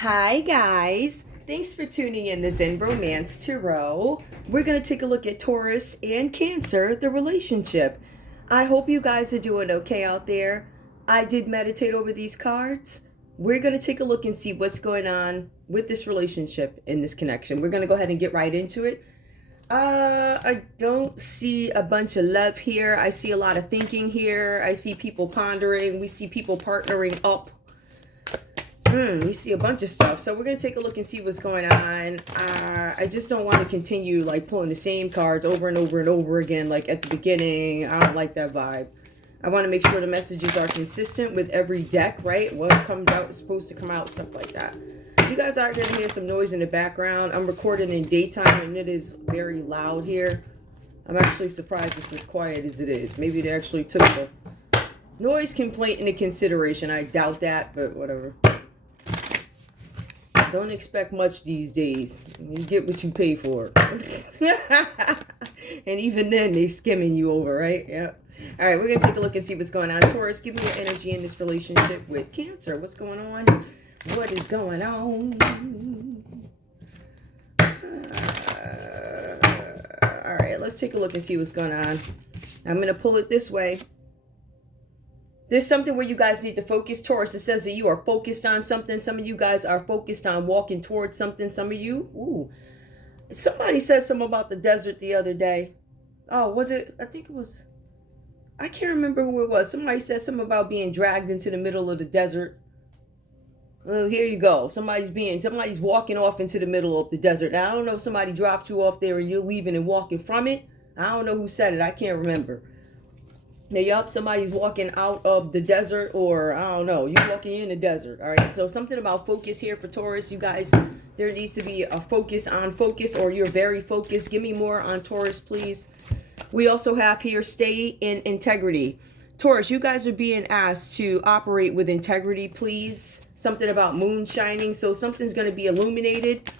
Hi guys, thanks for tuning in to Zen Romance Tarot. We're going to take a look at Taurus and Cancer, the relationship. I hope you guys are doing okay out there. I did meditate over these cards. We're going to take a look and see what's going on with this relationship in this connection. We're going to go ahead and get right into it. I don't see a bunch of love here. I see a lot of thinking here. I see people pondering. We see people partnering up. We see a bunch of stuff. So we're going to take a look and see what's going on. I just don't want to continue like pulling the same cards over and over and over again like at the beginning. I don't like that vibe. I want to make sure the messages are consistent with every deck, right? What comes out is supposed to come out, stuff like that. You guys are going to hear some noise in the background. I'm recording in daytime and it is very loud here. I'm actually surprised it's as quiet as it is. Maybe they actually took the noise complaint into consideration. I doubt that, but whatever. Don't expect much these days. You get what you pay for. And even then, they're skimming you over, right? Yeah. All right, we're going to take a look and see what's going on. Taurus, give me your energy in this relationship with Cancer. What's going on? What is going on? All right, let's take a look and see what's going on. I'm going to pull it this way. There's something where you guys need to focus. Taurus, it says that you are focused on something. Some of you guys are focused on walking towards something. Some of you, somebody said something about the desert the other day. Oh, was it? I think it was, I can't remember who it was. Somebody said something about being dragged into the middle of the desert. Well, here you go. Somebody's walking off into the middle of the desert. Now, I don't know if somebody dropped you off there and you're leaving and walking from it. I don't know who said it. I can't remember. Now, somebody's walking out of the desert, or I don't know, you're walking in the desert. All right, so something about focus here for Taurus. You guys, there needs to be a focus on focus, or you're very focused. Give me more on Taurus, please. We also have here, stay in integrity. Taurus, you guys are being asked to operate with integrity, please. Something about moon shining, so something's going to be illuminated.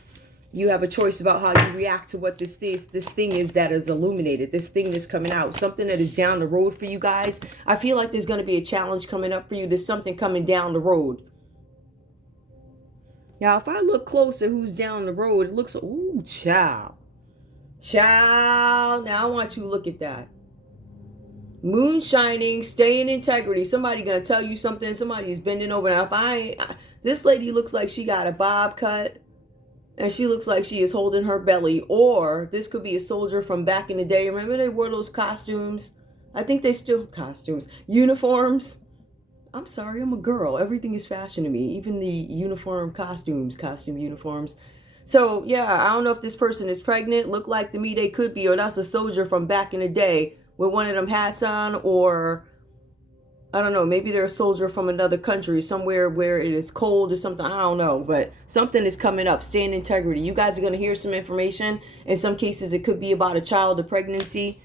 You have a choice about how you react to what this thing is that is illuminated. This thing that's coming out. Something that is down the road for you guys. I feel like there's going to be a challenge coming up for you. There's something coming down the road. Now, if I look closer, who's down the road? It looks, ooh, child. Child. Now, I want you to look at that. Moon shining, stay in integrity. Somebody going to tell you something. Somebody is bending over. Now, this lady looks like she got a bob cut. And she looks like she is holding her belly. Or this could be a soldier from back in the day. Remember they wore those costumes? I think they still... Costumes. Uniforms. I'm sorry, I'm a girl. Everything is fashion to me. Even the uniform costumes. Costume uniforms. So, yeah, I don't know if this person is pregnant. Look like to me they could be. Or that's a soldier from back in the day with one of them hats on. Or... I don't know, maybe they're a soldier from another country, somewhere where it is cold or something. I don't know, but something is coming up. Stay in integrity. You guys are going to hear some information. In some cases, it could be about a child or pregnancy.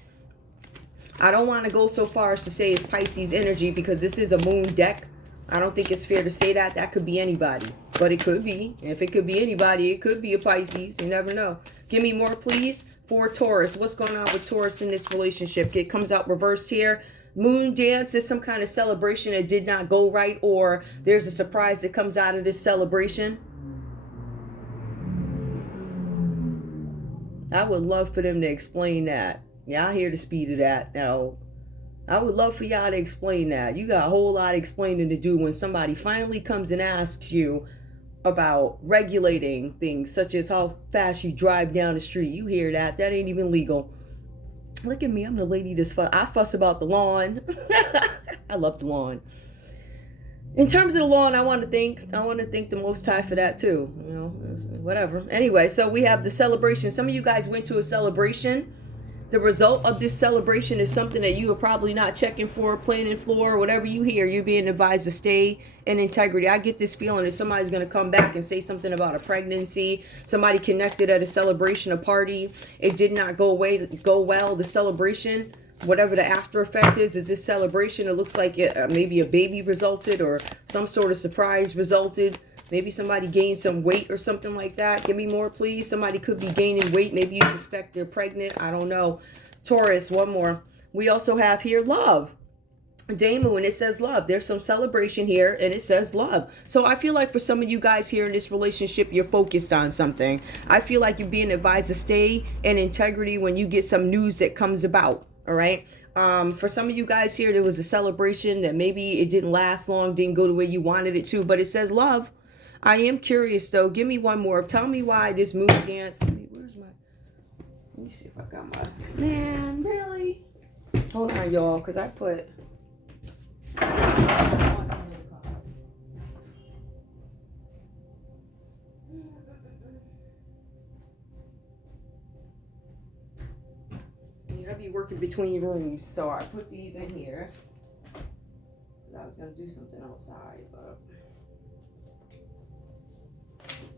I don't want to go so far as to say it's Pisces energy because this is a moon deck. I don't think it's fair to say that. That could be anybody, but it could be. If it could be anybody, it could be a Pisces. You never know. Give me more, please, for Taurus. What's going on with Taurus in this relationship? It comes out reversed here. Moon dance is some kind of celebration that did not go right, or there's a surprise that comes out of this celebration. I would love for them to explain that. Y'all hear the speed of that. Now, I would love for y'all to explain that. You got a whole lot of explaining to do when somebody finally comes and asks you about regulating things, such as how fast you drive down the street. You hear that. That ain't even legal. Look at me, I'm the lady that's I fuss about the lawn. I love the lawn. In terms of the lawn, I want to thank the Most High for that too. You know, whatever. Anyway, so we have the celebration. Some of you guys went to a celebration. The result of this celebration is something that you are probably not checking for, planning for, whatever you hear. You're being advised to stay in integrity. I get this feeling that somebody's going to come back and say something about a pregnancy. Somebody connected at a celebration, a party. It did not go well. The celebration, whatever the after effect is this celebration. It looks like maybe a baby resulted or some sort of surprise resulted. Maybe somebody gained some weight or something like that. Give me more, please. Somebody could be gaining weight. Maybe you suspect they're pregnant. I don't know. Taurus, one more. We also have here love. day moon, it says love. There's some celebration here and it says love. So I feel like for some of you guys here in this relationship, you're focused on something. I feel like you're being advised to stay in integrity when you get some news that comes about. All right. For some of you guys here, there was a celebration that maybe it didn't last long, didn't go the way you wanted it to, but it says love. I am curious though. Give me one more. Tell me why this moon dance. Where's my, let me see if I got my, man, really? Hold on, y'all, because I put, I be working between rooms, so I put these in here. I was gonna do something outside, but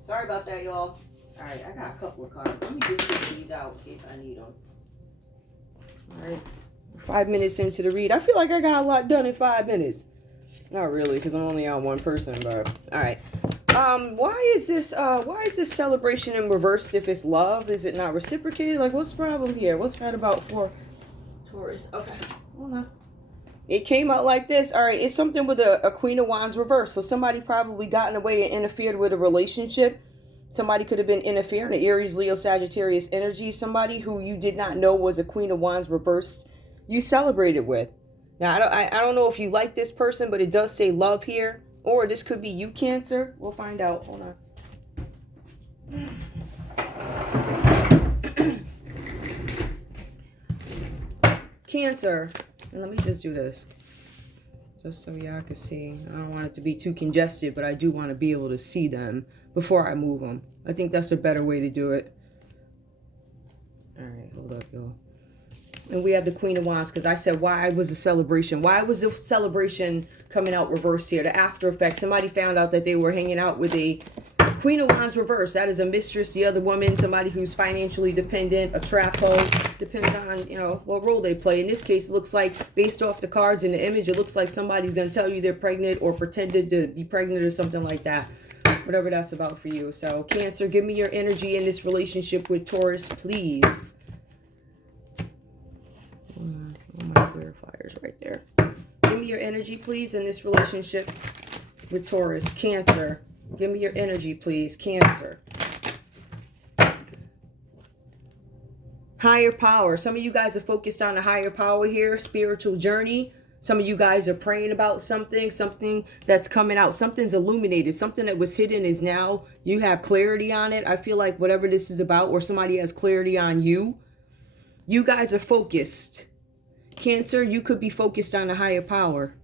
sorry about that, y'all. All right, I got a couple of cards. Let me just get these out in case I need them. All right, 5 minutes into the read. I feel like I got a lot done in 5 minutes. Not really, because I'm only on one person, but all right. Why is this celebration in reverse if it's love? Is it not reciprocated? Like, what's the problem here? What's that about for Taurus? Okay, hold on. It came out like this. All right, it's something with a Queen of Wands reverse. So somebody probably got in the way and interfered with a relationship. Somebody could have been interfering, an Aries, Leo, Sagittarius energy. Somebody who you did not know was a Queen of Wands reversed. You celebrated with. Now, I don't know if you like this person, but it does say love here. Or this could be you, Cancer. We'll find out. Hold on. Cancer. And let me just do this. Just so y'all can see. I don't want it to be too congested, but I do want to be able to see them before I move them. I think that's a better way to do it. All right, hold up, y'all. And we have the Queen of Wands, because I said, why was the celebration? Why was the celebration coming out reverse here? The after effect. Somebody found out that they were hanging out with a Queen of Wands reverse. That is a mistress, the other woman, somebody who's financially dependent, a trap hoe. Depends on, you know, what role they play. In this case, it looks like, based off the cards and the image, it looks like somebody's going to tell you they're pregnant or pretended to be pregnant or something like that. Whatever that's about for you. So, Cancer, give me your energy in this relationship with Taurus, please. All my clarifiers right there. Give me your energy, please, in this relationship with Taurus. Cancer, give me your energy, please. Cancer. Higher power. Some of you guys are focused on a higher power here. Spiritual journey. Some of you guys are praying about something that's coming out. Something's illuminated. Something that was hidden is now, you have clarity on it. I feel like whatever this is about, or somebody has clarity on you. You guys are focused. Cancer, you could be focused on a higher power.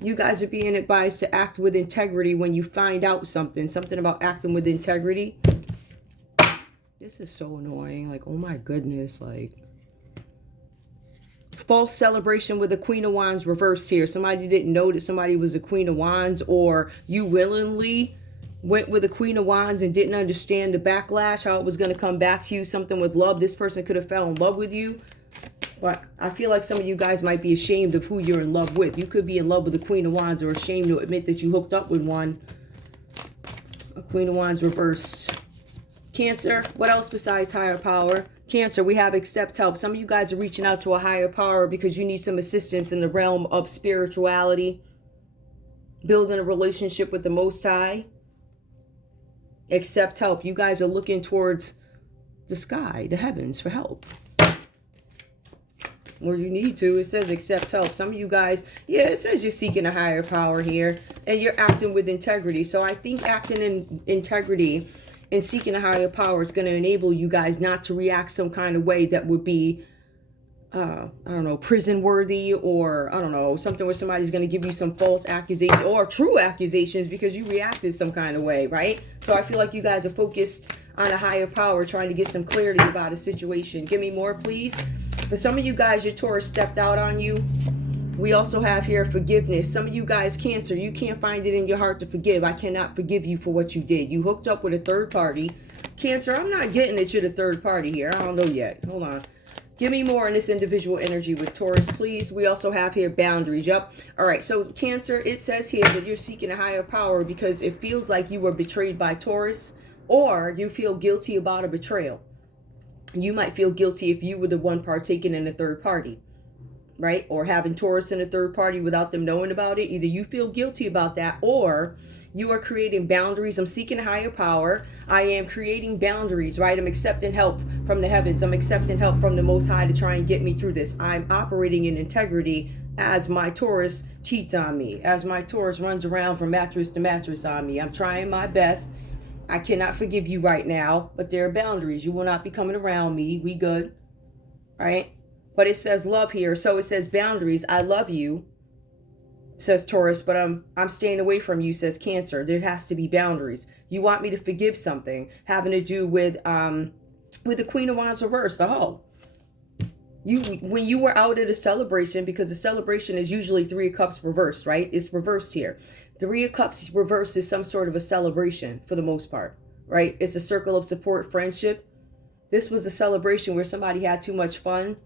You guys are being advised to act with integrity when you find out something. Something about acting with integrity. This is so annoying. Like, oh my goodness. Like, false celebration with the Queen of Wands reversed here. Somebody didn't know that somebody was a Queen of Wands, or you willingly went with a Queen of Wands and didn't understand the backlash, how it was going to come back to you. Something with love. This person could have fell in love with you. But I feel like some of you guys might be ashamed of who you're in love with. You could be in love with the Queen of Wands, or ashamed to admit that you hooked up with one. A Queen of Wands reversed. Cancer, what else besides higher power? Cancer, we have accept help. Some of you guys are reaching out to a higher power because you need some assistance in the realm of spirituality. Building a relationship with the Most High. Accept help. You guys are looking towards the sky, the heavens, for help. Or you need to. It says accept help. Some of you guys, yeah, it says you're seeking a higher power here. And you're acting with integrity. So I think acting in integrity and seeking a higher power is going to enable you guys not to react some kind of way that would be, I don't know, prison worthy, or I don't know, something where somebody's going to give you some false accusations or true accusations because you reacted some kind of way, right? So I feel like you guys are focused on a higher power, trying to get some clarity about a situation. Give me more, please. For some of you guys, your Taurus stepped out on you. We also have here forgiveness. Some of you guys, Cancer, you can't find it in your heart to forgive. I cannot forgive you for what you did. You hooked up with a third party. Cancer, I'm not getting that you're the third party here. I don't know yet. Hold on. Give me more in this individual energy with Taurus, please. We also have here boundaries. Yep. All right. So Cancer, it says here that you're seeking a higher power because it feels like you were betrayed by Taurus, or you feel guilty about a betrayal. You might feel guilty if you were the one partaking in a third party, right? Or having Taurus in a third party without them knowing about it. Either you feel guilty about that, or you are creating boundaries. I'm seeking higher power. I am creating boundaries, right? I'm accepting help from the heavens. I'm accepting help from the Most High to try and get me through this. I'm operating in integrity as my Taurus cheats on me, as my Taurus runs around from mattress to mattress on me. I'm trying my best. I cannot forgive you right now, but there are boundaries. You will not be coming around me. We good, right? But it says love here. So it says boundaries. I love you, says Taurus, but I'm staying away from you, says Cancer. There has to be boundaries. You want me to forgive something having to do with the Queen of Wands reversed, the hoe. When you were out at a celebration, because the celebration is usually 3 of Cups reversed, right? It's reversed here. 3 of Cups reversed is some sort of a celebration for the most part, right? It's a circle of support, friendship. This was a celebration where somebody had too much fun.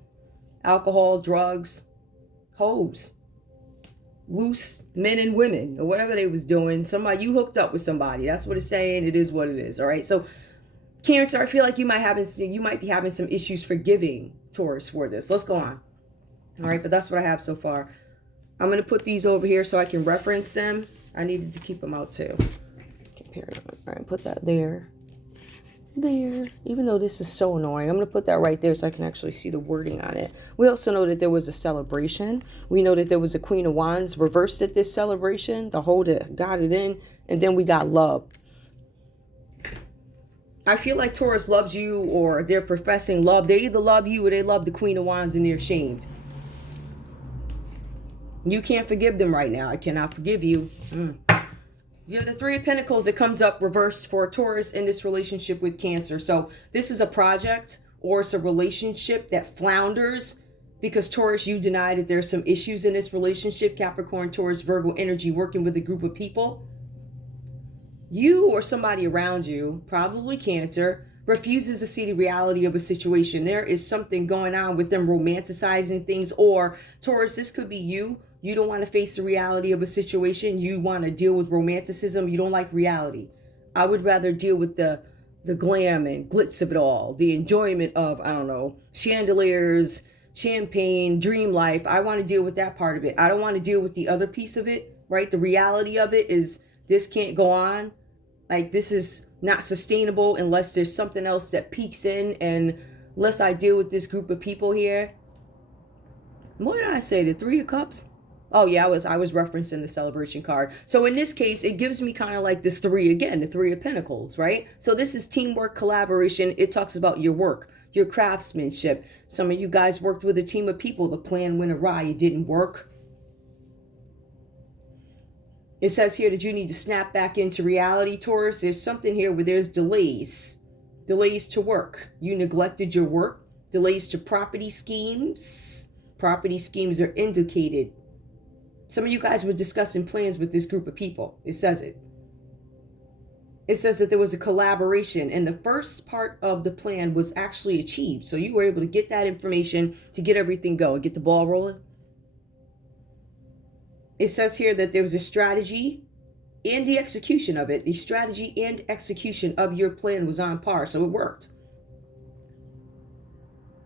Alcohol, drugs, hoes, loose men and women, or whatever they was doing. Somebody, you hooked up with somebody. That's what it's saying. It is what it is. All right. So Cancer, I feel like you might be having some issues forgiving Taurus for this. Let's go on. All right. But that's what I have so far. I'm going to put these over here so I can reference them. I needed to keep them out too. Compare them. All right. Put that there. There, even though this is so annoying, I'm going to put that right there so I can actually see the wording on it. We also know that there was a celebration. We know that there was a Queen of Wands reversed at this celebration, the whole that got it in, and then we got love. I feel like Taurus loves you, or they're professing love. They either love you or they love the Queen of Wands and they're ashamed. You can't forgive them right now. I cannot forgive you. You have the 3 of Pentacles that comes up reversed for Taurus in this relationship with Cancer. So this is a project, or it's a relationship that flounders because Taurus, you deny that there's some issues in this relationship. Capricorn, Taurus, Virgo energy working with a group of people. You or somebody around you, probably Cancer, refuses to see the reality of a situation. There is something going on with them romanticizing things. Or Taurus, this could be you. You don't want to face the reality of a situation. You want to deal with romanticism. You don't like reality. I would rather deal with the glam and glitz of it all. The enjoyment of, I don't know, chandeliers, champagne, dream life. I want to deal with that part of it. I don't want to deal with the other piece of it, right? The reality of it is this can't go on. Like, this is not sustainable unless there's something else that peeks in, and unless I deal with this group of people here. What did I say? The 3 of Cups? Oh yeah, I was referencing the celebration card. So in this case, it gives me kind of like this 3 again, the 3 of Pentacles, right? So this is teamwork, collaboration. It talks about your work, your craftsmanship. Some of you guys worked with a team of people. The plan went awry. It didn't work. It says here that you need to snap back into reality, Taurus. There's something here where there's delays to work. You neglected your work. Delays to property schemes. Property schemes are indicated. Some of you guys were discussing plans with this group of people. It says it. It says that there was a collaboration, and the first part of the plan was actually achieved. So you were able to get that information to get everything going, get the ball rolling. It says here that there was a strategy and the execution of it. The strategy and execution of your plan was on par, so it worked.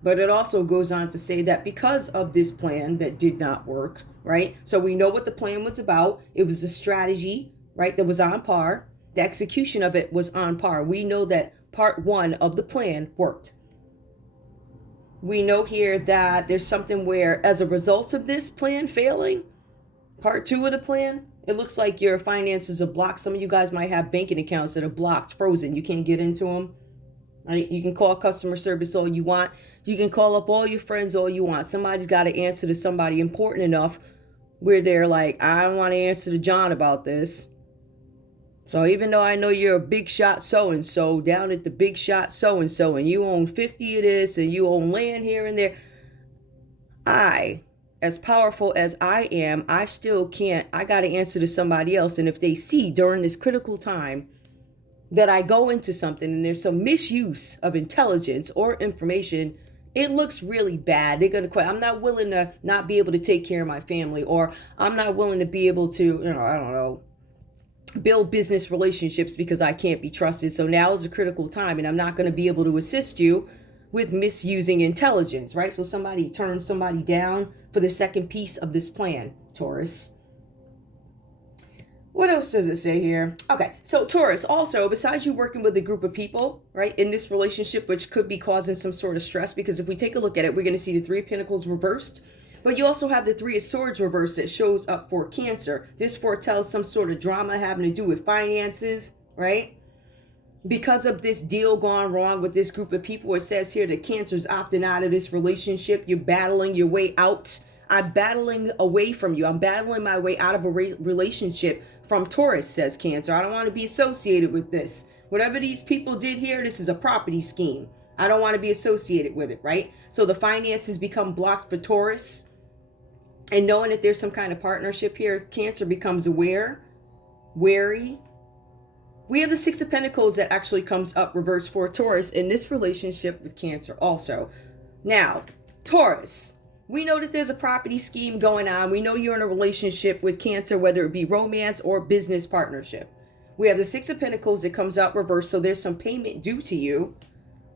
But it also goes on to say that because of this plan that did not work, right? So we know what the plan was about. It was a strategy, right, that was on par. The execution of it was on par. We know that part 1 of the plan worked. We know here that there's something where, as a result of this plan failing, part 2 of the plan, it looks like your finances are blocked. Some of you guys might have banking accounts that are blocked, frozen. You can't get into them. Right? You can call customer service all you want. You can call up all your friends all you want. Somebody's got to answer to somebody important enough where they're like, I don't want to answer to John about this. So even though I know you're a big shot so-and-so down at the big shot so-and-so, and you own 50 of this and you own land here and there, as powerful as I am, I still can't. I got to answer to somebody else. And if they see during this critical time that I go into something and there's some misuse of intelligence or information, it looks really bad. They're going to quit. I'm not willing to not be able to take care of my family, or I'm not willing to be able to, I don't know, build business relationships because I can't be trusted. So now is a critical time and I'm not going to be able to assist you with misusing intelligence, right? So somebody turns somebody down for the second piece of this plan, Taurus. What else does it say here? Okay, so Taurus, also, besides you working with a group of people, right, in this relationship, which could be causing some sort of stress, because if we take a look at it, we're going to see the Three of Pentacles reversed, but you also have the Three of Swords reversed that shows up for Cancer. This foretells some sort of drama having to do with finances, right? Because of this deal gone wrong with this group of people, it says here that Cancer's opting out of this relationship. You're battling your way out. I'm battling away from you. I'm battling my way out of a relationship from Taurus, says Cancer. I don't want to be associated with this. Whatever these people did here, this is a property scheme. I don't want to be associated with it, right? So the finances become blocked for Taurus. And knowing that there's some kind of partnership here, Cancer becomes aware, wary. We have the Six of Pentacles that actually comes up reversed for Taurus in this relationship with Cancer also. Now, Taurus, we know that there's a property scheme going on. We know you're in a relationship with Cancer, whether it be romance or business partnership. We have the Six of Pentacles that comes out reversed, so there's some payment due to you,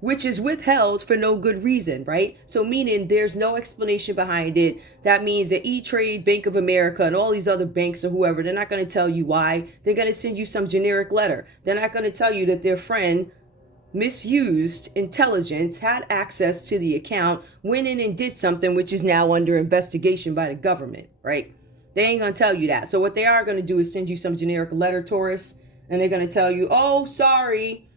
which is withheld for no good reason, right? So meaning there's no explanation behind it. That means that E-Trade, Bank of America, and all these other banks or whoever, they're not going to tell you why. They're going to send you some generic letter. They're not going to tell you that their friend misused intelligence, had access to the account, went in and did something which is now under investigation by the government, right? They ain't going to tell you that. So what they are going to do is send you some generic letter, Taurus, and they're going to tell you, oh, sorry,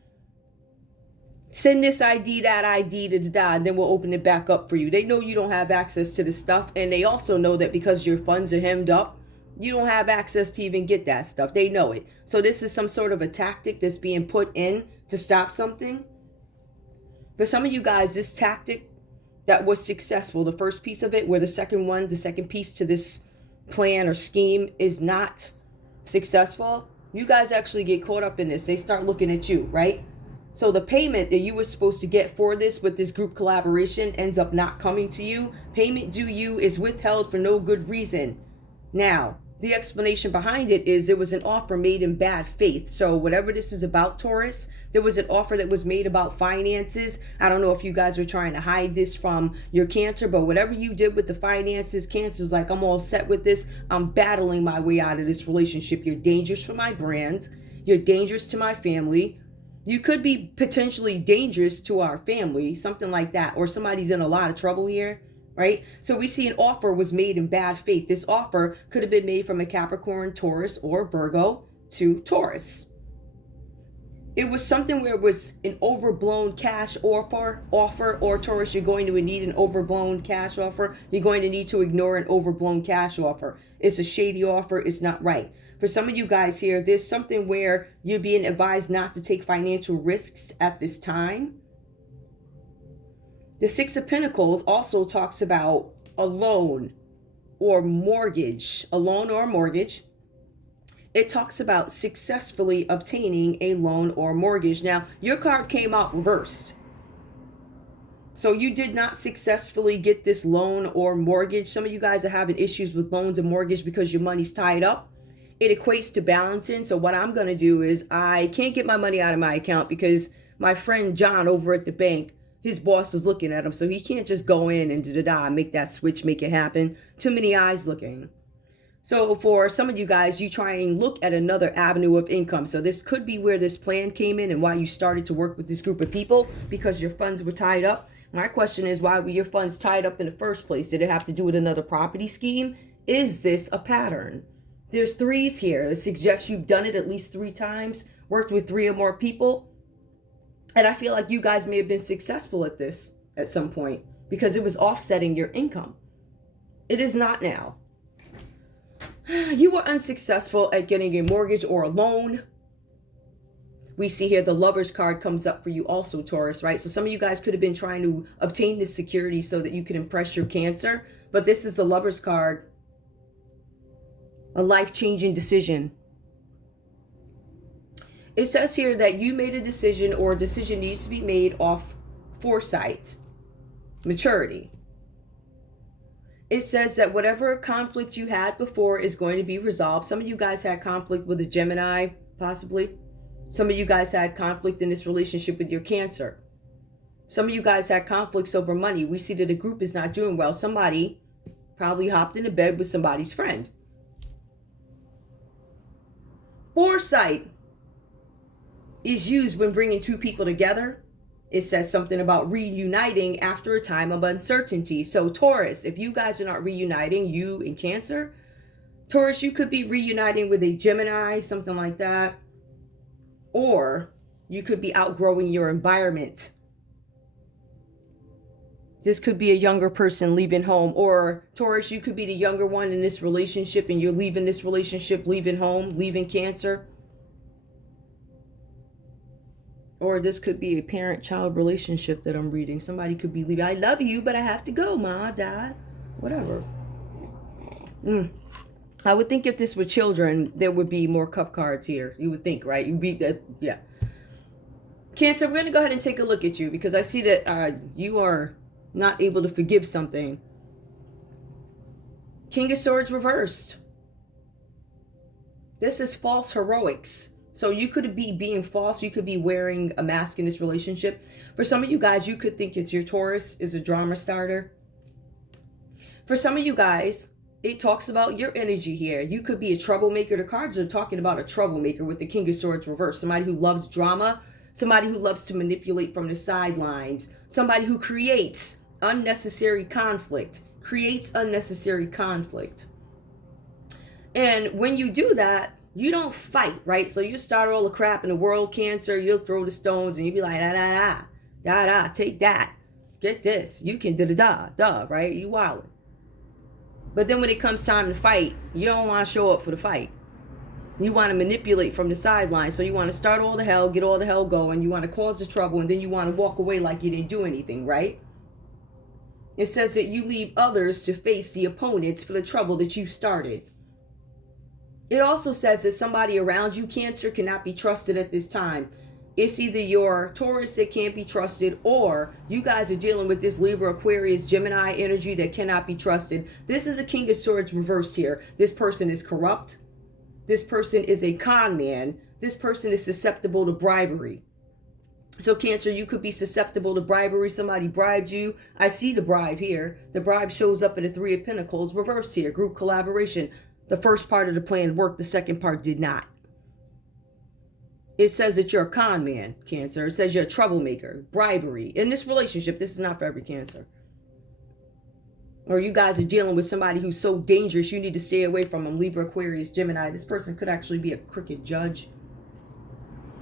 send this ID, that ID, and then we'll open it back up for you. They know you don't have access to the stuff, and they also know that because your funds are hemmed up, you don't have access to even get that stuff. They know it. So this is some sort of a tactic that's being put in to stop something. For some of you guys, this tactic that was successful, the first piece of it, where the second piece to this plan or scheme is not successful, you guys actually get caught up in this. They start looking at you, right? So the payment that you were supposed to get for this with this group collaboration ends up not coming to you. Payment due you is withheld for no good reason. Now, the explanation behind it is there was an offer made in bad faith. So whatever this is about, Taurus, there was an offer that was made about finances. I don't know if you guys were trying to hide this from your Cancer, but whatever you did with the finances, Cancer's like, I'm all set with this. I'm battling my way out of this relationship. You're dangerous for my brand. You're dangerous to my family. You could be potentially dangerous to our family, something like that. Or somebody's in a lot of trouble here, right? So we see an offer was made in bad faith. This offer could have been made from a Capricorn, Taurus, or Virgo to Taurus. It was something where it was an overblown cash offer, or Taurus, you're going to need an overblown cash offer. You're going to need to ignore an overblown cash offer. It's a shady offer. It's not right. For some of you guys here, there's something where you're being advised not to take financial risks at this time. The Six of Pentacles also talks about a loan or mortgage, It talks about successfully obtaining a loan or mortgage. Now, your card came out reversed. So you did not successfully get this loan or mortgage. Some of you guys are having issues with loans and mortgage because your money's tied up. It equates to balancing. So what I'm going to do is I can't get my money out of my account because my friend John over at the bank, his boss is looking at him. So he can't just go in and make that switch, make it happen. Too many eyes looking. So for some of you guys, you try and look at another avenue of income. So this could be where this plan came in and why you started to work with this group of people, because your funds were tied up. My question is, why were your funds tied up in the first place? Did it have to do with another property scheme? Is this a pattern? There's threes here. It suggests you've done it at least 3 times, worked with 3 or more people. And I feel like you guys may have been successful at this at some point because it was offsetting your income. It is not now. You were unsuccessful at getting a mortgage or a loan. We see here the Lover's card comes up for you also, Taurus, right? So some of you guys could have been trying to obtain this security so that you could impress your Cancer. But this is the Lover's card. A life-changing decision. It says here that you made a decision, or a decision needs to be made off foresight, maturity. It says that whatever conflict you had before is going to be resolved. Some of you guys had conflict with a Gemini, possibly. Some of you guys had conflict in this relationship with your Cancer. Some of you guys had conflicts over money. We see that the group is not doing well. Somebody probably hopped into bed with somebody's friend. Foresight is used when bringing two people together. It says something about reuniting after a time of uncertainty. So Taurus, if you guys are not reuniting, you and Cancer, Taurus, you could be reuniting with a Gemini, something like that. Or you could be outgrowing your environment. This could be a younger person leaving home. Or Taurus, you could be the younger one in this relationship and you're leaving this relationship, leaving home, leaving Cancer. Or this could be a parent-child relationship that I'm reading. Somebody could be leaving. I love you, but I have to go, Ma, Dad, whatever. I would think if this were children, there would be more cup cards here. You would think, right? You'd be that, yeah. Cancer, we're going to go ahead and take a look at you because I see that you are not able to forgive something. King of Swords reversed. This is false heroics. So you could be being false. You could be wearing a mask in this relationship. For some of you guys, you could think it's your Taurus is a drama starter. For some of you guys, it talks about your energy here. You could be a troublemaker. The cards are talking about a troublemaker with the King of Swords reversed. Somebody who loves drama. Somebody who loves to manipulate from the sidelines. Somebody who creates unnecessary conflict. Creates unnecessary conflict. And when you do that, you don't fight, right? So you start all the crap in the world, Cancer. You'll throw the stones and you'll be like, da, take that. Get this. You can da, right? You wildin'. But then when it comes time to fight, you don't want to show up for the fight. You want to manipulate from the sidelines. So you want to start all the hell, get all the hell going. You want to cause the trouble, and then you want to walk away like you didn't do anything, right? It says that you leave others to face the opponents for the trouble that you started. It also says that somebody around you, Cancer, cannot be trusted at this time. It's either your Taurus that can't be trusted, or you guys are dealing with this Libra, Aquarius, Gemini energy that cannot be trusted. This is a King of Swords reversed here. This person is corrupt. This person is a con man. This person is susceptible to bribery. So Cancer, you could be susceptible to bribery. Somebody bribed you. I see the bribe here. The bribe shows up in the Three of Pentacles reversed here. Group collaboration. The first part of the plan worked. The second part did not. It says that you're a con man, Cancer. It says you're a troublemaker, bribery. In this relationship, this is not for every Cancer. Or you guys are dealing with somebody who's so dangerous, you need to stay away from them. Libra, Aquarius, Gemini. This person could actually be a crooked judge.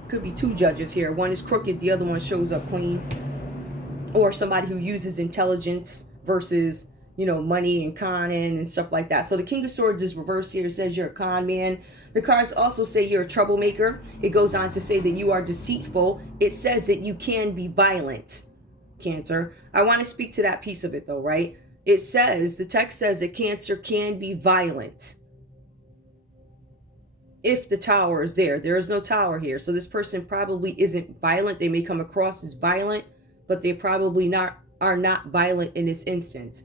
Could be two judges here. One is crooked, the other one shows up clean. Or somebody who uses intelligence versus, you know, money and conning and stuff like that. So the King of Swords is reversed here. It says you're a con man. The cards also say you're a troublemaker. It goes on to say that you are deceitful. It says that you can be violent, Cancer. I want to speak to that piece of it though, right? It says, the text says that Cancer can be violent. If the tower is there. There is no tower here. So this person probably isn't violent. They may come across as violent, but they probably are not violent in this instance.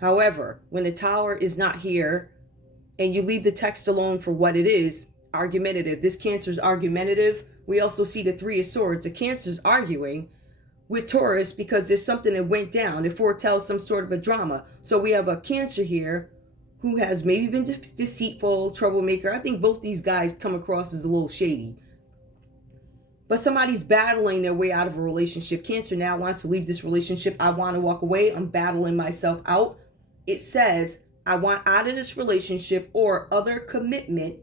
However, when the tower is not here and you leave the text alone for what it is, argumentative. This Cancer's argumentative. We also see the Three of Swords. The Cancer's arguing with Taurus because there's something that went down. It foretells some sort of a drama. So we have a Cancer here who has maybe been deceitful, troublemaker. I think both these guys come across as a little shady. But somebody's battling their way out of a relationship. Cancer now wants to leave this relationship. I want to walk away. I'm battling myself out. It says, I want out of this relationship or other commitment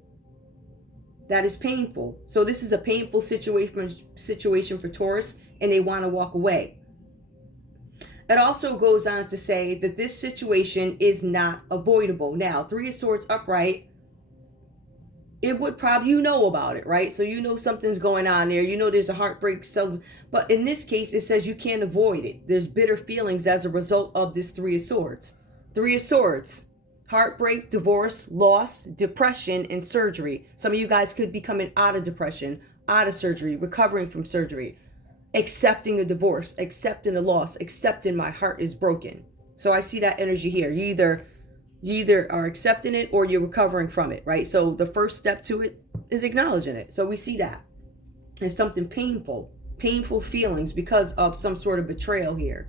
that is painful. So this is a painful situation for Taurus, and they want to walk away. It also goes on to say that this situation is not avoidable. Now, Three of Swords upright, it would probably, you know about it, right? So you know something's going on there. You know there's a heartbreak. So, but in this case, it says you can't avoid it. There's bitter feelings as a result of this Three of Swords. Three of Swords, heartbreak, divorce, loss, depression, and surgery. Some of you guys could be coming out of depression, out of surgery, recovering from surgery, accepting a divorce, accepting a loss, accepting my heart is broken. So I see that energy here. You either are accepting it or you're recovering from it, right? So the first step to it is acknowledging it. So we see that. It's something painful. painful feelings because of some sort of betrayal here.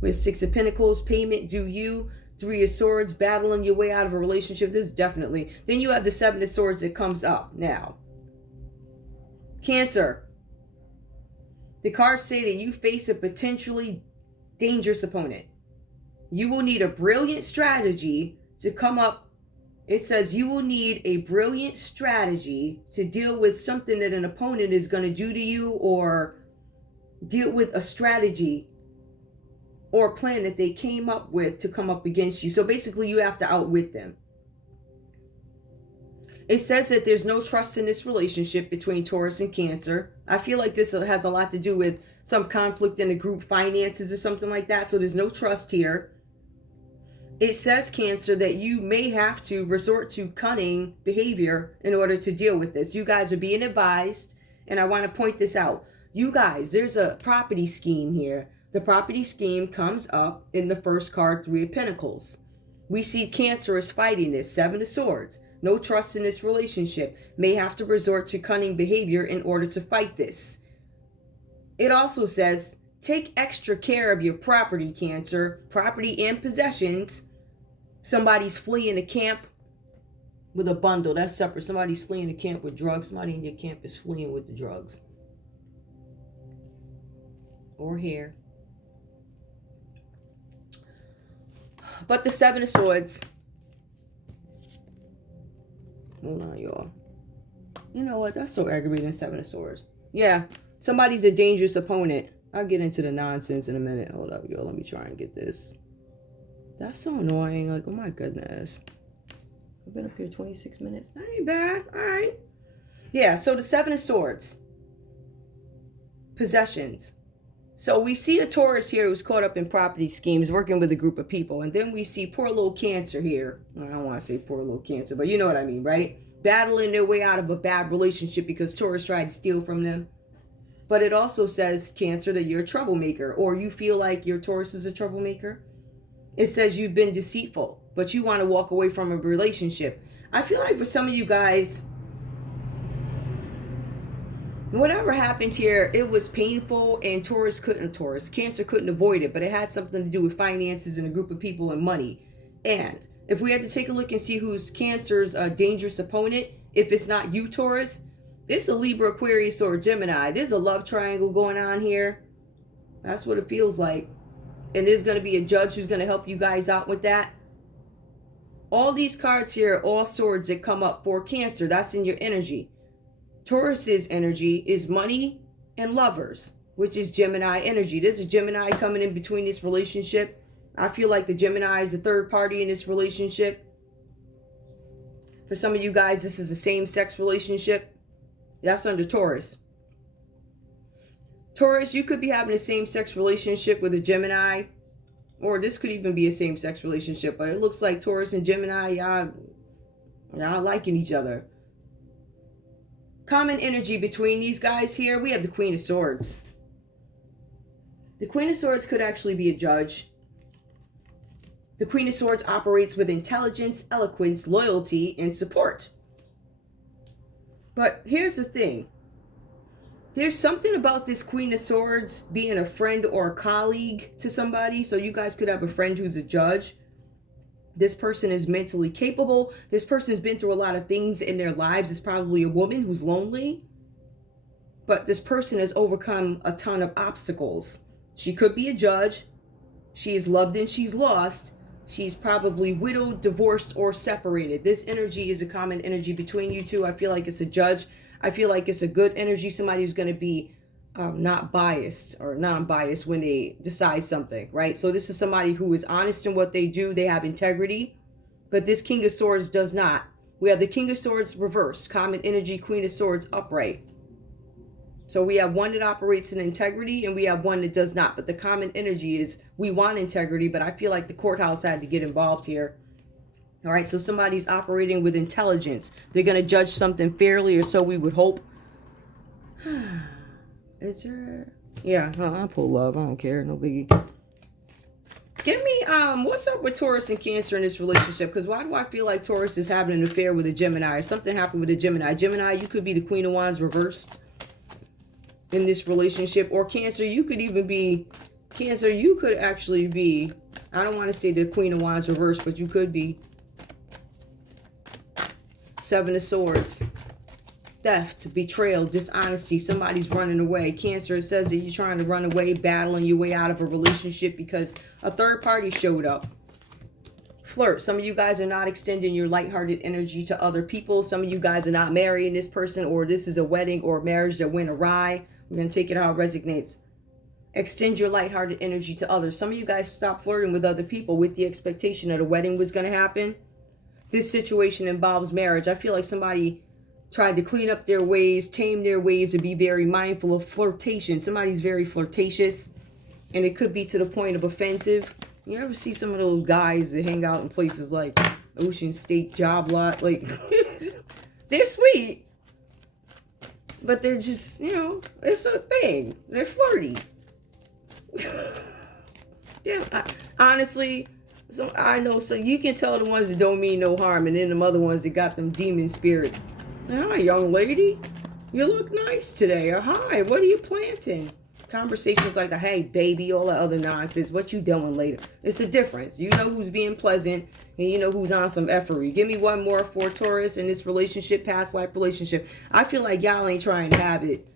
With Six of Pentacles, payment due you. Three of Swords, battling your way out of a relationship. This is definitely. Then you have the Seven of Swords that comes up now. Cancer. The cards say that you face a potentially dangerous opponent. You will need a brilliant strategy to come up. It says you will need a brilliant strategy to deal with something that an opponent is going to do to you, or deal with a strategy or a plan that they came up with to come up against you. So basically you have to outwit them. It says that there's no trust in this relationship between Taurus and Cancer. I feel like this has a lot to do with some conflict in the group finances or something like that. So there's no trust here. It says, Cancer, that you may have to resort to cunning behavior in order to deal with this. You guys are being advised, and I want to point this out. You guys, there's a property scheme here. The property scheme comes up in the first card, Three of Pentacles. We see Cancer is fighting this, Seven of Swords. No trust in this relationship. May have to resort to cunning behavior in order to fight this. It also says, take extra care of your property, Cancer. Property and possessions. Somebody's fleeing a camp with a bundle. That's separate. Somebody's fleeing a camp with drugs. Somebody in your camp is fleeing with the drugs. Or hair. But the Seven of Swords. Hold on, y'all. You know what? That's so aggravating, Seven of Swords. Yeah. Somebody's a dangerous opponent. I'll get into the nonsense in a minute. Hold up, y'all. Let me try and get this. That's so annoying. Like, oh my goodness. I've been up here 26 minutes. That ain't bad. All right. Yeah, so the Seven of Swords. Possessions. So we see a Taurus here who's caught up in property schemes, working with a group of people. And then we see poor little Cancer here. I don't want to say poor little Cancer, but you know what I mean, right? Battling their way out of a bad relationship because Taurus tried to steal from them. But it also says, Cancer, that you're a troublemaker, or you feel like your Taurus is a troublemaker. It says you've been deceitful, but you want to walk away from a relationship. I feel like for some of you guys, whatever happened here, it was painful, and Cancer couldn't avoid it, but it had something to do with finances and a group of people and money. And if we had to take a look and see who's Cancer's dangerous opponent, if it's not you, Taurus, it's a Libra, Aquarius, or a Gemini. There's a love triangle going on here. That's what it feels like. And there's going to be a judge who's going to help you guys out with that. All these cards here, all swords that come up for Cancer, that's in your energy. Taurus's energy is money and lovers, which is Gemini energy. There's a Gemini coming in between this relationship. I feel like the Gemini is a third party in this relationship. For some of you guys, this is a same-sex relationship. That's under Taurus. Taurus, you could be having a same-sex relationship with a Gemini. Or this could even be a same-sex relationship. But it looks like Taurus and Gemini, y'all liking each other. Common energy between these guys here. We have the Queen of Swords. The Queen of Swords could actually be a judge. The Queen of Swords operates with intelligence, eloquence, loyalty, and support. But here's the thing. There's something about this Queen of Swords being a friend or a colleague to somebody. So you guys could have a friend who's a judge. This person is mentally capable. This person has been through a lot of things in their lives. It's probably a woman who's lonely. But this person has overcome a ton of obstacles. She could be a judge. She is loved and she's lost. She's probably widowed, divorced, or separated. This energy is a common energy between you two. I feel like it's a judge. I feel like it's a good energy. Somebody who's going to be not biased or non-biased when they decide something, right? So this is somebody who is honest in what they do. They have integrity. But this King of Swords does not. We have the King of Swords reversed. Common energy, Queen of Swords upright. So we have one that operates in integrity and we have one that does not. But the common energy is we want integrity, but I feel like the courthouse had to get involved here. All right, so somebody's operating with intelligence. They're going to judge something fairly, or so we would hope. Is there... Yeah, I'll pull love. I don't care. No biggie. Give me, what's up with Taurus and Cancer in this relationship? Because why do I feel like Taurus is having an affair with a Gemini? Or something happened with a Gemini. Gemini, you could be the Queen of Wands reversed. in this relationship. Or Cancer, you could even be, Cancer, you could actually be, I don't want to say the Queen of Wands reversed, but you could be Seven of Swords. Theft, betrayal, dishonesty, somebody's running away. Cancer, it says that you're trying to run away, battling your way out of a relationship because a third party showed up. Flirt, some of you guys are not extending your lighthearted energy to other people. Some of you guys are not marrying this person, or this is a wedding or a marriage that went awry. We're going to take it how it resonates. Extend your lighthearted energy to others. Some of you guys stop flirting with other people with the expectation that a wedding was going to happen. This situation involves marriage. I feel like somebody tried to clean up their ways, tame their ways, and be very mindful of flirtation. Somebody's very flirtatious, and it could be to the point of offensive. You ever see some of those guys that hang out in places like Ocean State Job Lot? Like, they're sweet, but they're just, you know, it's a thing. They're flirty. Yeah, honestly, so I know, so you can tell the ones that don't mean no harm, and then the other ones that got them demon spirits. Hi, young lady. You look nice today. Or hi, what are you planting? Conversations like the hey, baby, all that other nonsense. What you doing later? It's a difference. You know who's being pleasant, and you know who's on some effery. Give me one more for Taurus in this relationship, past life relationship. I feel like y'all ain't trying to have it.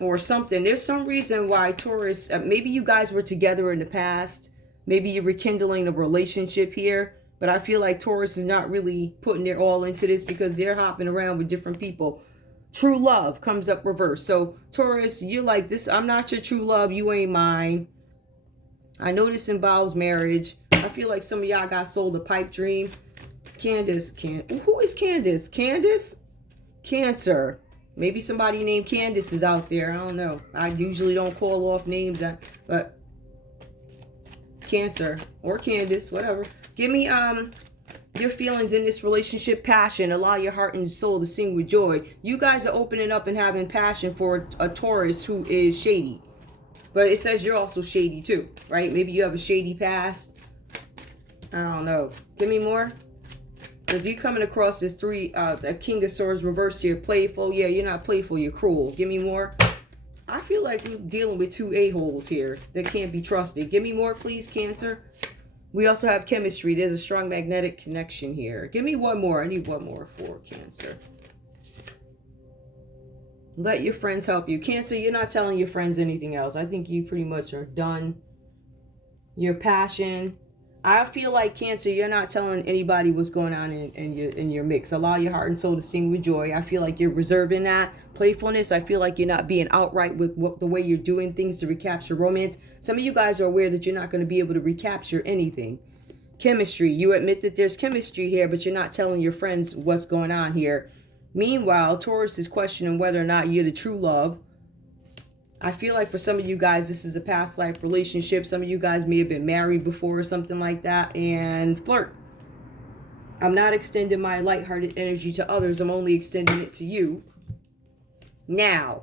Or something. There's some reason why Taurus, maybe you guys were together in the past. Maybe you're rekindling a relationship here. But I feel like Taurus is not really putting their all into this because they're hopping around with different people. True love comes up reverse. So Taurus, you're like this. I'm not your true love. You ain't mine. I know this involves marriage. I feel like some of y'all got sold a pipe dream. Candace. Who is Candace? Candace? Cancer. Maybe somebody named Candace is out there. I don't know. I usually don't call off names. But Cancer or Candace, whatever. Give me your feelings in this relationship. Passion. Allow your heart and soul to sing with joy. You guys are opening up and having passion for a Taurus who is shady. But it says you're also shady too, right? Maybe you have a shady past. I don't know. Give me more. Because you're coming across this a King of Swords reversed here. Playful. Yeah, you're not playful. You're cruel. Give me more. I feel like we're dealing with two a-holes here that can't be trusted. Give me more, please, Cancer. We also have chemistry. There's a strong magnetic connection here. Give me one more. I need one more for Cancer. Let your friends help you. Cancer, you're not telling your friends anything else. I think you pretty much are done. Your passion. I feel like Cancer, you're not telling anybody what's going on in your mix. Allow your heart and soul to sing with joy. I feel like you're reserving that. Playfulness, I feel like you're not being outright with the way you're doing things to recapture romance. Some of you guys are aware that you're not going to be able to recapture anything. Chemistry, you admit that there's chemistry here, but you're not telling your friends what's going on here. Meanwhile, Taurus is questioning whether or not you're the true love. I feel like for some of you guys, this is a past life relationship. Some of you guys may have been married before or something like that. And flirt. I'm not extending my lighthearted energy to others. I'm only extending it to you. Now.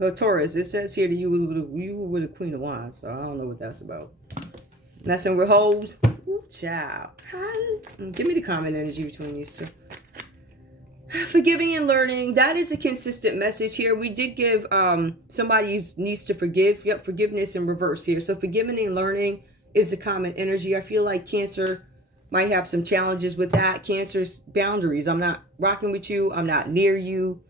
But Taurus, it says here that you were with a Queen of Wands. So I don't know what that's about. Messing with hoes. Ooh, child. Give me the common energy between these two. Forgiving and learning. That is a consistent message here. We did give somebody needs to forgive. Yep, forgiveness in reverse here. So forgiving and learning is a common energy. I feel like Cancer might have some challenges with that. Cancer's boundaries. I'm not rocking with you. I'm not near you.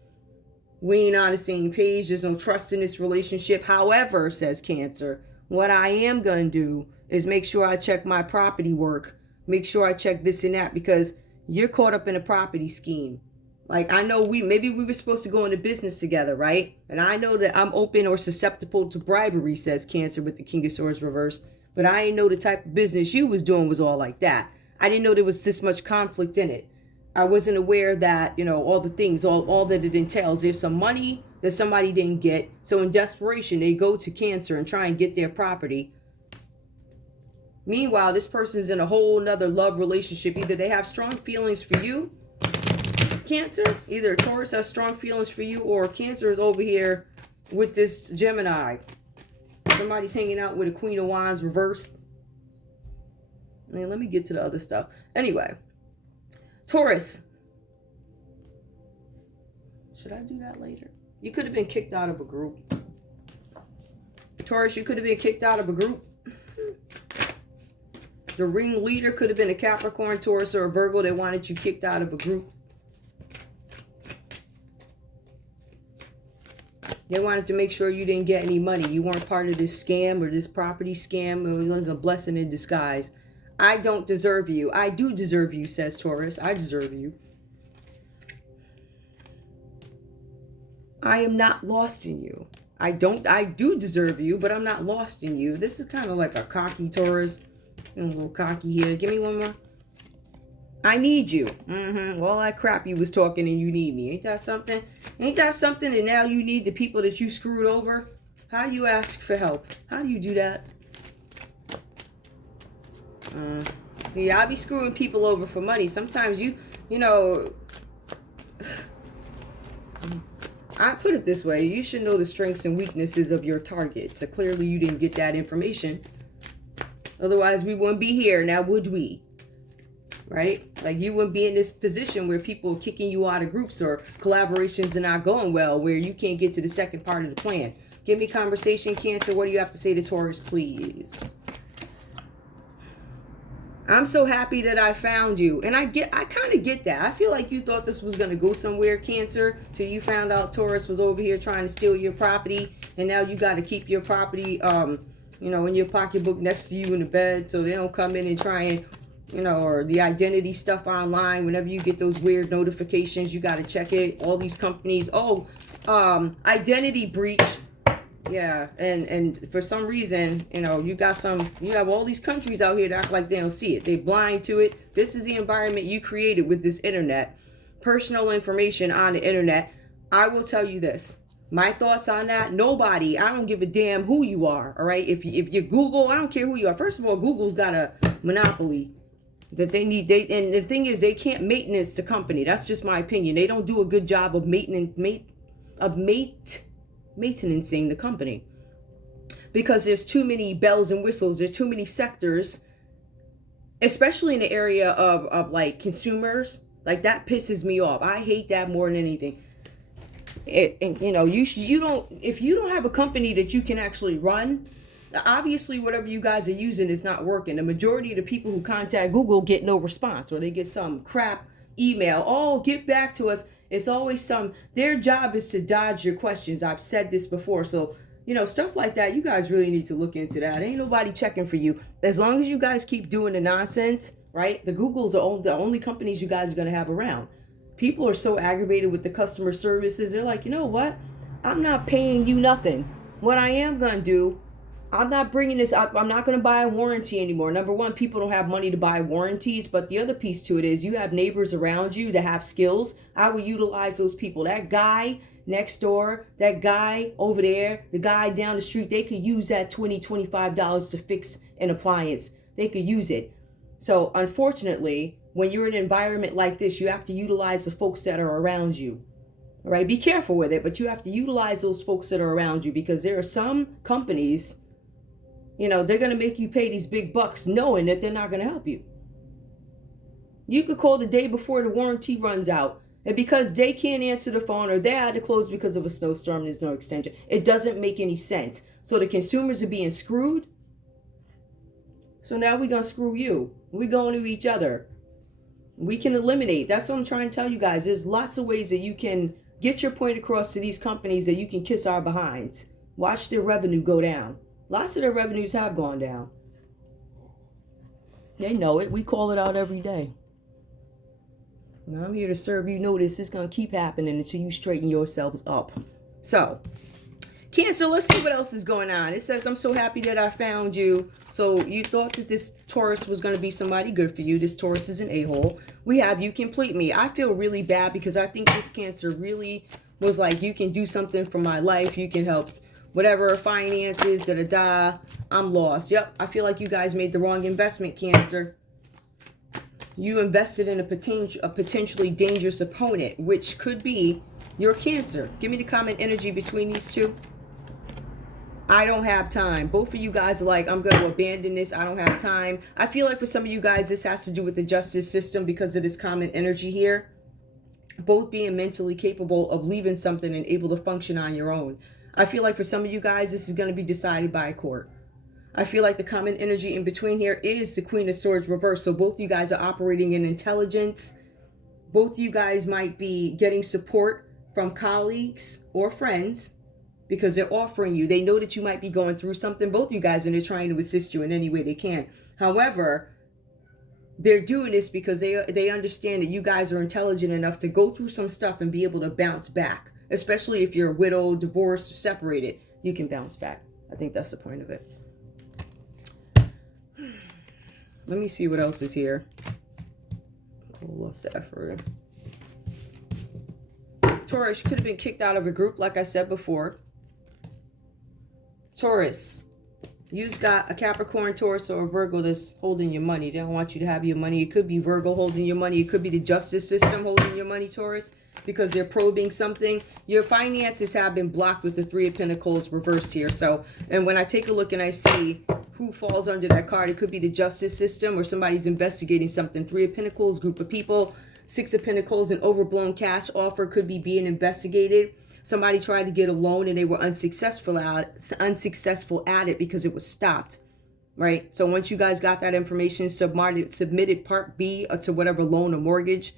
We ain't on the same page. There's no trust in this relationship. However, says Cancer, what I am going to do is make sure I check my property work. Make sure I check this and that because you're caught up in a property scheme. Like, I know maybe we were supposed to go into business together, right? And I know that I'm open or susceptible to bribery, says Cancer with the King of Swords reversed. But I didn't know the type of business you was doing was all like that. I didn't know there was this much conflict in it. I wasn't aware that, you know, all the things, all that it entails. There's some money that somebody didn't get. So in desperation, they go to Cancer and try and get their property. Meanwhile, this person's in a whole nother love relationship. Either they have strong feelings for you, Cancer, either Taurus has strong feelings for you, or Cancer is over here with this Gemini. Somebody's hanging out with a Queen of Wands reversed. Man, let me get to the other stuff. Anyway, Taurus. Should I do that later? You could have been kicked out of a group. Taurus, you could have been kicked out of a group. The ringleader could have been a Capricorn, Taurus, or a Virgo that wanted you kicked out of a group. They wanted to make sure you didn't get any money. You weren't part of this scam or this property scam. It was a blessing in disguise. I don't deserve you. I do deserve you, says Taurus. I deserve you. I am not lost in you. I do deserve you, but I'm not lost in you. This is kind of like a cocky Taurus. A little cocky here. Give me one more. I need you. All that crap you was talking and you need me. Ain't that something? Ain't that something? And now you need the people that you screwed over? How do you ask for help? How do you do that? Yeah, I be screwing people over for money. Sometimes you know, I put it this way. You should know the strengths and weaknesses of your target. So clearly you didn't get that information. Otherwise, we wouldn't be here now, would we? Right? Like, you wouldn't be in this position where people are kicking you out of groups or collaborations are not going well, where you can't get to the second part of the plan. Give me conversation, Cancer. What do you have to say to Taurus, please? I'm so happy that I found you. And I kind of get that. I feel like you thought this was going to go somewhere, Cancer, till you found out Taurus was over here trying to steal your property. And now you got to keep your property, you know, in your pocketbook next to you in the bed so they don't come in and try and, you know, or the identity stuff online. Whenever you get those weird notifications, you got to check it. All these companies, identity breach. Yeah, and for some reason, you know, you have all these countries out here that act like they don't see it. They blind to it. This is the environment you created with this internet. Personal information on the internet. I will tell you this. My thoughts on that, nobody, I don't give a damn who you are, all right? If you Google, I don't care who you are. First of all, Google's got a monopoly that they need. And the thing is, they can't maintenance the company. That's just my opinion. They don't do a good job of maintaining the company because there's too many bells and whistles. There's too many sectors, especially in the area of like consumers. Like, that pisses me off. I hate that more than anything. And you know, if you don't have a company that you can actually run, obviously whatever you guys are using is not working. The majority of the people who contact Google get no response, or they get some crap email. Oh, get back to us. It's always their job is to dodge your questions. I've said this before. So, you know, stuff like that, you guys really need to look into that. Ain't nobody checking for you. As long as you guys keep doing the nonsense, right? The Googles are the only companies you guys are going to have around. People are so aggravated with the customer services. They're like, you know what? I'm not paying you nothing. What I am going to do, I'm not bringing this up. I'm not going to buy a warranty anymore. Number one, people don't have money to buy warranties. But the other piece to it is you have neighbors around you that have skills. I will utilize those people. That guy next door, that guy over there, the guy down the street, they could use that $20, $25 to fix an appliance. They could use it. So unfortunately, when you're in an environment like this, you have to utilize the folks that are around you. All right, be careful with it, but you have to utilize those folks that are around you, because there are some companies, you know, they're going to make you pay these big bucks knowing that they're not going to help you. You could call the day before the warranty runs out, and because they can't answer the phone or they had to close because of a snowstorm, there's no extension. It doesn't make any sense. So the consumers are being screwed. So now we're going to screw you. We're going to each other. We can eliminate. That's what I'm trying to tell you guys. There's lots of ways that you can get your point across to these companies that you can kiss our behinds. Watch their revenue go down. Lots of their revenues have gone down. They know it. We call it out every day. Now I'm here to serve you notice. It's going to keep happening until you straighten yourselves up. So, Cancer, let's see what else is going on. It says, I'm so happy that I found you. So you thought that this Taurus was going to be somebody good for you. This Taurus is an a-hole. We have You Complete Me. I feel really bad because I think this Cancer really was like, you can do something for my life. You can help whatever finances, da-da-da. I'm lost. Yep, I feel like you guys made the wrong investment, Cancer. You invested in a potentially dangerous opponent, which could be your Cancer. Give me the comment energy between these two. I don't have time. Both of you guys are like, I'm going to abandon this. I don't have time. I feel like for some of you guys, this has to do with the justice system because of this common energy here. both being mentally capable of leaving something and able to function on your own. I feel like for some of you guys, this is going to be decided by a court. I feel like the common energy in between here is the Queen of Swords reversed. So both you guys are operating in intelligence. Both you guys might be getting support from colleagues or friends because they're offering you. They know that you might be going through something, both you guys, and they're trying to assist you in any way they can. However, they're doing this because they understand that you guys are intelligent enough to go through some stuff and be able to bounce back. Especially if you're a widow, divorced, or separated, you can bounce back. I think that's the point of it. Let me see what else is here. Pull off the effort. Taurus, you could have been kicked out of a group, like I said before. Taurus, you've got a Capricorn, Taurus, or a Virgo that's holding your money. They don't want you to have your money. It could be Virgo holding your money. It could be the justice system holding your money, Taurus, because they're probing something. Your finances have been blocked with the Three of Pentacles reversed here. So, and when I take a look and I see who falls under that card, it could be the justice system or somebody's investigating something. Three of Pentacles, group of people. Six of Pentacles, an overblown cash offer could be being investigated. Somebody tried to get a loan and they were unsuccessful at it because it was stopped, right? So once you guys got that information, submitted Part B to whatever loan or mortgage,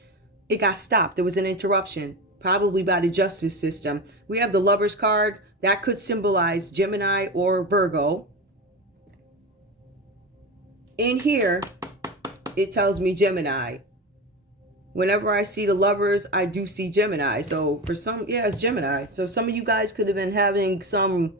it got stopped. There was an interruption, probably by the justice system. We have the Lovers card. That could symbolize Gemini or Virgo. In here, it tells me Gemini. Whenever I see the Lovers, I do see Gemini. So for some, yeah, it's Gemini. So some of you guys could have been having some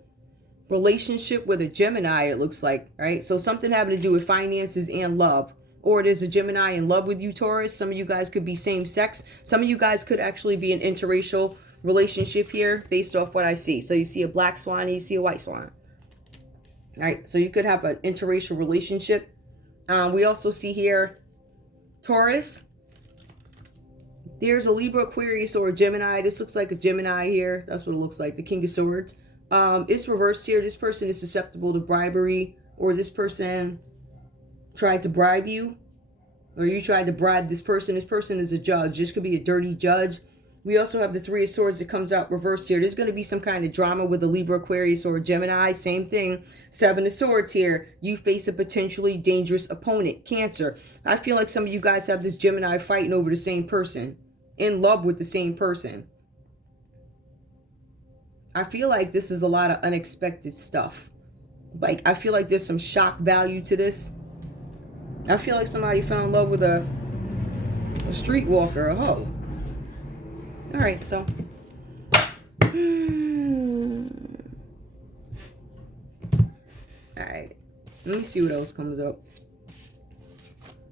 relationship with a Gemini, it looks like, right? So something having to do with finances and love. Or there's a Gemini in love with you, Taurus. Some of you guys could be same sex. Some of you guys could actually be an interracial relationship here based off what I see. So you see a black swan and you see a white swan. All right, so you could have an interracial relationship. We also see here Taurus. There's a Libra, Aquarius, or a Gemini. This looks like a Gemini here. That's what it looks like, the King of Swords. It's reversed here. This person is susceptible to bribery, or this person tried to bribe you, or you tried to bribe this person. This person is a judge. This could be a dirty judge. We also have the Three of Swords that comes out reversed here. There's going to be some kind of drama with a Libra, Aquarius, or a Gemini. Same thing. Seven of Swords here. You face a potentially dangerous opponent. Cancer. I feel like some of you guys have this Gemini fighting over the same person. In love with the same person. I feel like this is a lot of unexpected stuff. Like, I feel like there's some shock value to this. I feel like somebody fell in love with a streetwalker, a hoe. All right, so. All right. Let me see what else comes up.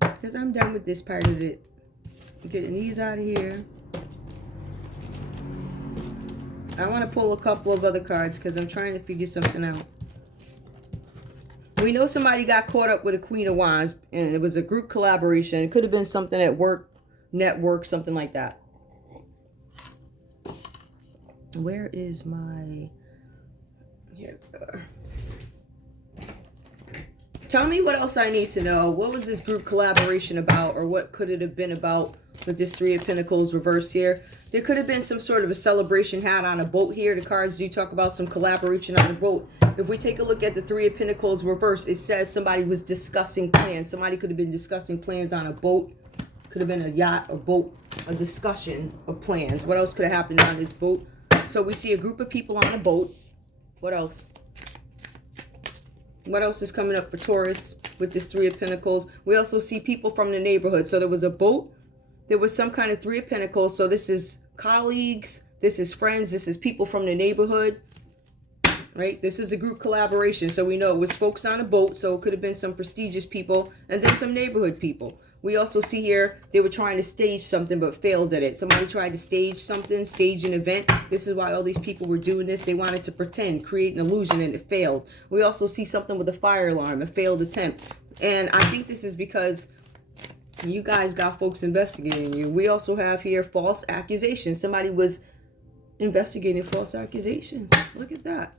Because I'm done with this part of it. Getting these out of here. I want to pull a couple of other cards because I'm trying to figure something out. We know somebody got caught up with a Queen of Wands and it was a group collaboration. It could have been something at work, network, something like that. Where is my... Here. Tell me what else I need to know. What was this group collaboration about, or what could it have been about with this Three of Pentacles reversed here? There could have been some sort of a celebration had on a boat here. The cards do talk about some collaboration on a boat. If we take a look at the Three of Pentacles reversed, it says somebody was discussing plans. Somebody could have been discussing plans on a boat. Could have been a yacht, a boat, a discussion of plans. What else could have happened on this boat? So we see a group of people on a boat. What else? What else is coming up for Taurus with this Three of Pentacles? We also see people from the neighborhood. So there was a boat. There was some kind of Three of Pentacles. So this is colleagues. This is friends. This is people from the neighborhood. Right? This is a group collaboration. So we know it was folks on a boat. So it could have been some prestigious people. And then some neighborhood people. We also see here they were trying to stage something but failed at it. Somebody tried to stage something, stage an event. This is why all these people were doing this. They wanted to pretend, create an illusion, and it failed. We also see something with a fire alarm, a failed attempt. And I think this is because you guys got folks investigating you. We also have here false accusations. Somebody was investigating false accusations. Look at that.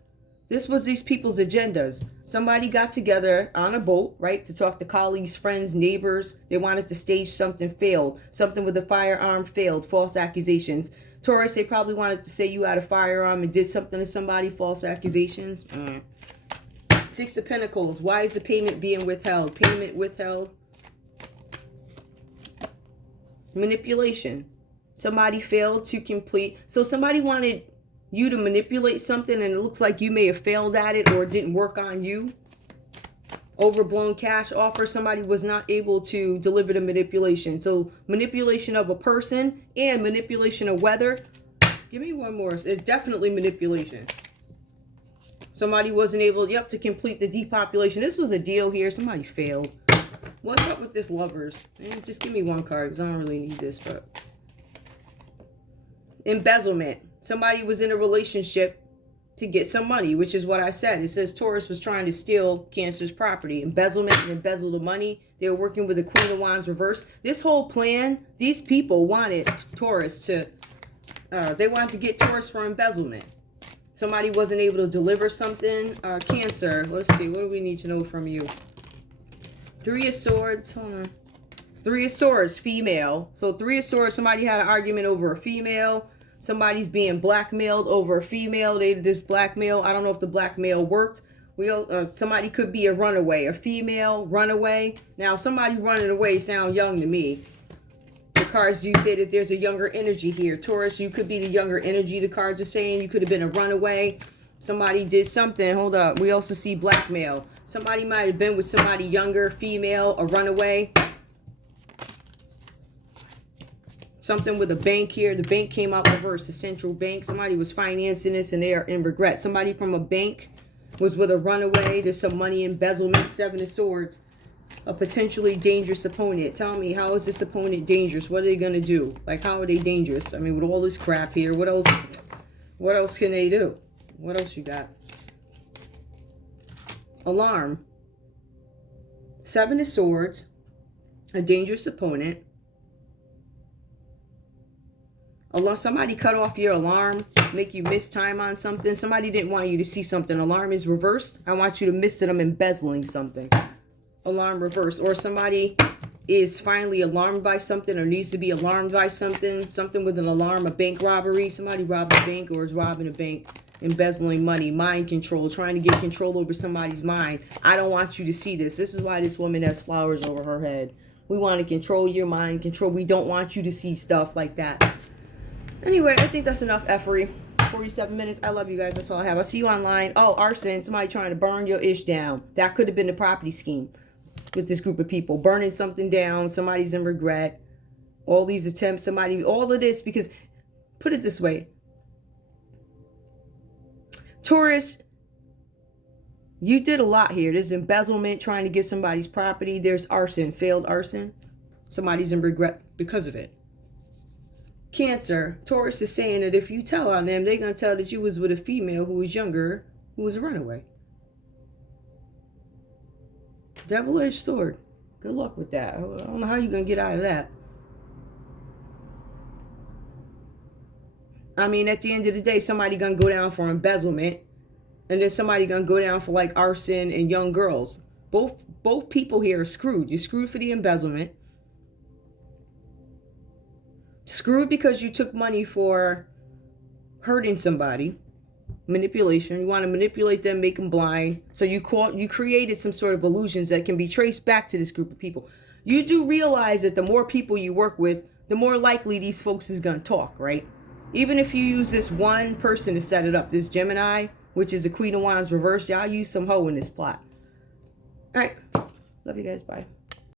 This was these people's agendas. Somebody got together on a boat, right, to talk to colleagues, friends, neighbors. They wanted to stage something, failed. Something with a firearm, failed. False accusations. Taurus, they probably wanted to say you had a firearm and did something to somebody, false accusations. Six of Pentacles. Why is the payment being withheld? Payment withheld. Manipulation. Somebody failed to complete. So somebody wanted you to manipulate something and it looks like you may have failed at it or it didn't work on you. Overblown cash offer. Somebody was not able to deliver the manipulation. So manipulation of a person and manipulation of weather. Give me one more. It's definitely manipulation. Somebody wasn't able, to complete the depopulation. This was a deal here. Somebody failed. What's up with this Lovers? Just give me one card because I don't really need this. But embezzlement. Somebody was in a relationship to get some money, which is what I said. It says Taurus was trying to steal Cancer's property. Embezzlement and embezzle the money. They were working with the Queen of Wands reverse. This whole plan, these people wanted Taurus to, they wanted to get Taurus for embezzlement. Somebody wasn't able to deliver something. Cancer, let's see, what do we need to know from you? Three of Swords, hold on. Three of Swords, female. So Three of Swords, somebody had an argument over a female. Somebody's being blackmailed over a female. They did this blackmail. I don't know if the blackmail worked. Somebody could be a runaway, a female runaway. Now, somebody running away sound young to me. The cards do say that there's a younger energy here. Taurus, you could be the younger energy. The cards are saying you could have been a runaway. Somebody did something. Hold up. We also see blackmail. Somebody might have been with somebody younger, female, a runaway. Something with a bank here. The bank came out reverse. The central bank. Somebody was financing this and they are in regret. Somebody from a bank was with a runaway. There's some money embezzlement. Seven of Swords. A potentially dangerous opponent. Tell me, how is this opponent dangerous? What are they going to do? Like, how are they dangerous? I mean, with all this crap here, what else can they do? What else you got? Alarm. Seven of Swords. A dangerous opponent. Somebody cut off your alarm, make you miss time on something. Somebody didn't want you to see something. Alarm is reversed. I want you to miss that I'm embezzling something. Alarm reversed. Or somebody is finally alarmed by something or needs to be alarmed by something. Something with an alarm, a bank robbery. Somebody robbed a bank or is robbing a bank. Embezzling money, mind control, trying to get control over somebody's mind. I don't want you to see this. This is why this woman has flowers over her head. We want to control your mind, control. We don't want you to see stuff like that. Anyway, I think that's enough effery. 47 minutes. I love you guys. That's all I have. I'll see you online. Oh, arson. Somebody trying to burn your ish down. That could have been the property scheme with this group of people. Burning something down. Somebody's in regret. All these attempts. All of this. Because, put it this way. Taurus, you did a lot here. There's embezzlement, trying to get somebody's property. There's arson. Failed arson. Somebody's in regret because of it. Cancer, Taurus is saying that if you tell on them, they're going to tell that you was with a female who was younger, who was a runaway. Double-edged sword. Good luck with that. I don't know how you're going to get out of that. I mean, at the end of the day, somebody going to go down for embezzlement. And then somebody going to go down for like arson and young girls. Both people here are screwed. You're screwed for the embezzlement. Screwed because you took money for hurting somebody. Manipulation. You want to manipulate them, make them blind. So you created some sort of illusions that can be traced back to this group of people. You do realize that the more people you work with, the more likely these folks is going to talk, right? Even if you use this one person to set it up, this Gemini, which is the Queen of Wands reverse, y'all use some hoe in this plot. All right. Love you guys. Bye.